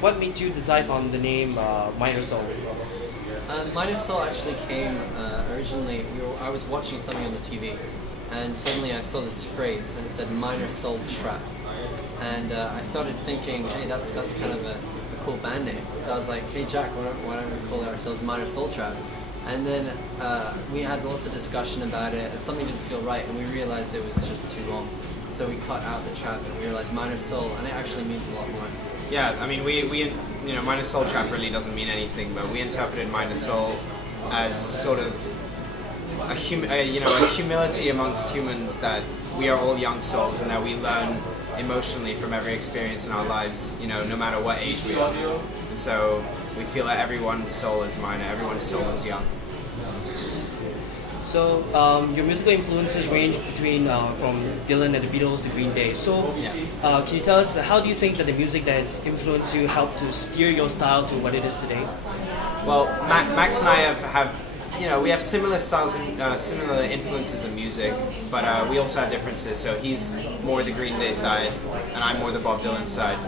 what made you decide on the name Minor Soul? Minor Soul actually came originally, I was watching something on the TV, and suddenly I saw this phrase and it said Minor Soul Trap. And I started thinking, hey, that's kind of a cool band name. So I was like, hey Jack, why don't we call ourselves Minor Soul Trap? And then we had lots of discussion about it, and something didn't feel right, and we realized it was just too long. So we cut out the trap, and we realized Minor Soul, and it actually means a lot more. Yeah, I mean, we Minor Soul Trap really doesn't mean anything, but we interpreted Minor Soul as sort of a humility amongst humans, that we are all young souls and that we learn emotionally from every experience in our lives, no matter what age we are. And so we feel that everyone's soul is minor, everyone's soul is young. So your musical influences range between from Dylan and the Beatles to Green Day. So can you tell us, how do you think that the music that has influenced you helped to steer your style to what it is today? Well, Max and I have we have similar styles and similar influences in music, but we also have differences. So he's more the Green Day side, and I'm more the Bob Dylan side.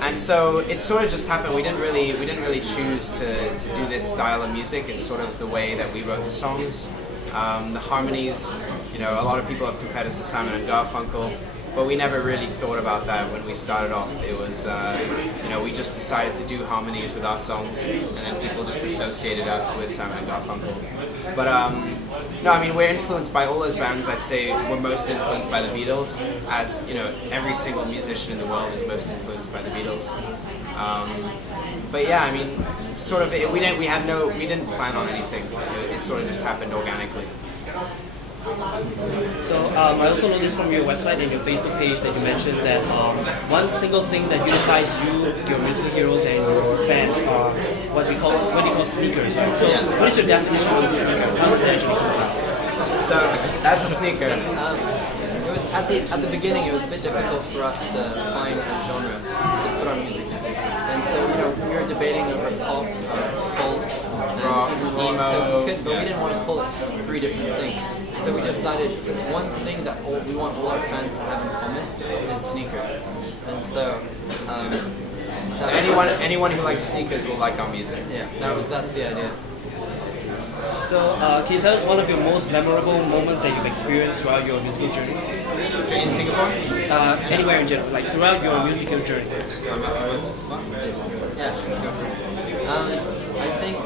And so it sort of just happened. We didn't really choose to do this style of music. It's sort of the way that we wrote the songs. The harmonies, a lot of people have compared us to Simon and Garfunkel, but we never really thought about that when we started off. It was, we just decided to do harmonies with our songs, and then people just associated us with Simon and Garfunkel. But no, I mean, we're influenced by all those bands. I'd say we're most influenced by the Beatles, as every single musician in the world is most influenced by the Beatles. But yeah, I mean, sort of, we didn't plan on anything. It sort of just happened organically. So I also noticed from your website and your Facebook page that you mentioned that one single thing that unifies you, your musical heroes, and your fans are what you call sneakers, right? So what is your definition of sneakers? How does that actually come about? So that's a sneaker. It was at the beginning. It was a bit difficult for us to find a genre to put our music in, and so we were debating over pop, folk, rock, and even emo. rock. So but we didn't want to call it three different things. So we decided one thing that we want all our fans to have in common is sneakers, and so. So anyone who likes sneakers will like our music. Yeah, that's the idea. So can you tell us one of your most memorable moments that you've experienced throughout your musical journey? In Singapore? Anywhere in general, like throughout your musical journey. Yeah, sure, go for it. I think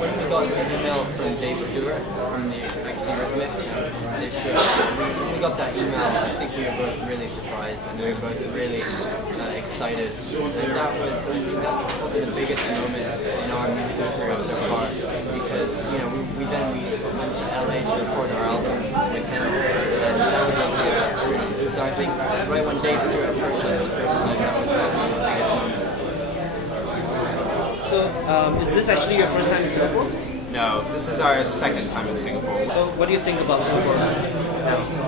when we got an email from Dave Stewart, from the Rhythmic, Dave Stewart, when we got that email, I think we were both really surprised, and we were both really excited. And I think that's probably the biggest moment in our musical career so far, because we went to LA to record our album with him, and that was a really bad experience. So I think right when Dave Stewart approached us the first time, that was one of the biggest moments. So, is this actually your first time in Singapore? No, this is our second time in Singapore. So, what do you think about Singapore?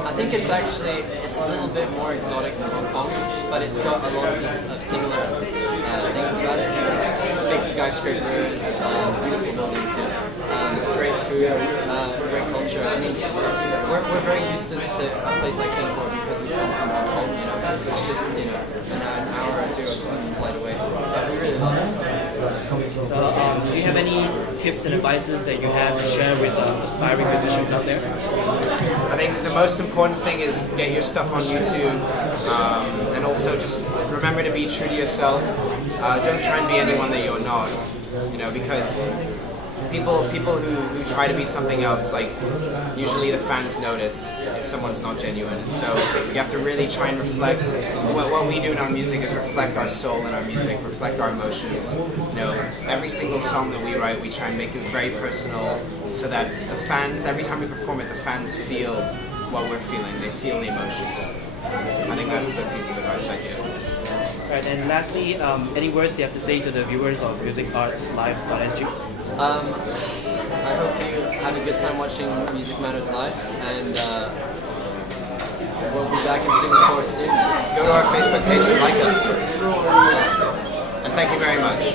I think it's a little bit more exotic than Hong Kong, but it's got a lot of similar things about it. Big skyscrapers, beautiful buildings, great food, great culture. I mean, we're very used to a place like Singapore because we come from Hong Kong. It's just an hour or two of flight away, but we really love it. So, do you have any tips and advices that you have to share with aspiring musicians out there? I think the most important thing is get your stuff on YouTube, and also just remember to be true to yourself. Don't try and be anyone that you're not, because people who try to be something else, like, usually the fans notice if someone's not genuine, and so you have to really try and reflect. What we do in our music is reflect our soul in our music, reflect our emotions. Every single song that we write, we try and make it very personal, so that the fans, every time we perform it, the fans feel what we're feeling. They feel the emotion. I think that's the piece of advice I give. Right, and lastly, any words you have to say to the viewers of MusicArtLifeSG? I hope you have a good time watching Music Matters Live, and we'll be back in Singapore soon. Go to our Facebook page and like us. And thank you very much.